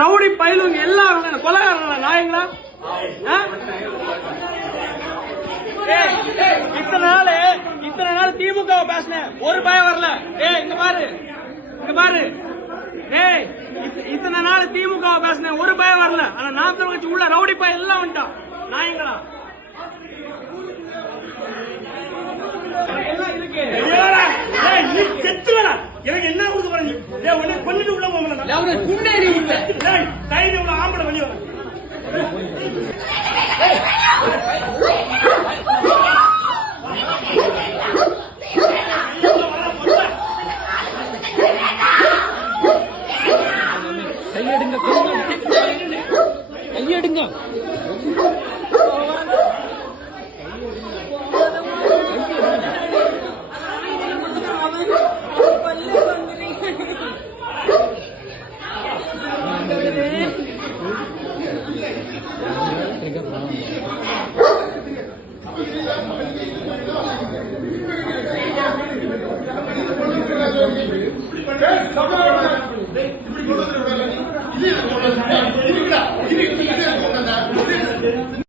Rowdy பயிலுங்க எல்லாரும் கொலைகாரங்களா நாயங்களா? இத்தனை நாள் திமுக பேசினேன், ஒரு பயம் வரல. இங்க பாரு இத்தனை நாள் திமுக பேசினேன், ஒரு பயம் வரல. ஆனா நாம் தமிழர் கட்சி உள்ள ரவுடி பயிர் எல்லாம் வந்துட்டான் நாயங்களா. எனக்கு என்ன கொடுக்க போறீங்க? கொண்டுட்டு உள்ள போகல ஆம்பளை வெளியே வர கையெடுங்க